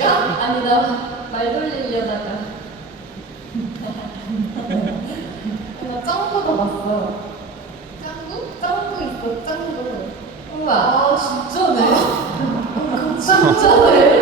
아니 나 말 돌리려다가 나 짱구도 봤어. 짱구? 짱구 있어 짱구. 우와. 아 진짜네. 진짜네.